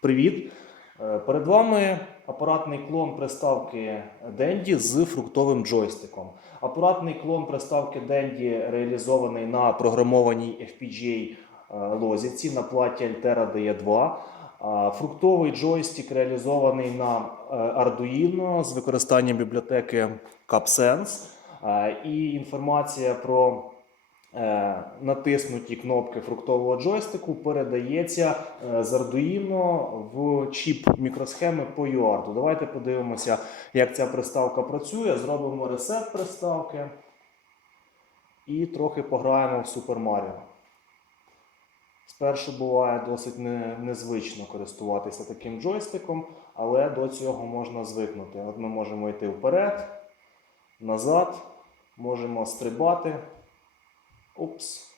Привіт! Е, Перед вами апаратний клон приставки Dendy з фруктовим джойстиком. Апаратний клон приставки Dendy реалізований на програмованій FPGA е, лозіці на платі Altera DE2. Фруктовий джойстик реалізований на е, Arduino з використанням бібліотеки CapSense. Е, І інформація про е, натиснуті кнопки фруктового джойстику передається е, з Arduino в чіп мікросхеми по UART. Давайте подивимося, як ця приставка працює. Зробимо ресет приставки і трохи пограємо в Super Mario. Спершу буває досить не- незвично користуватися таким джойстиком, але до цього можна звикнути. От ми можемо йти вперед, назад, можемо стрибати. Ops.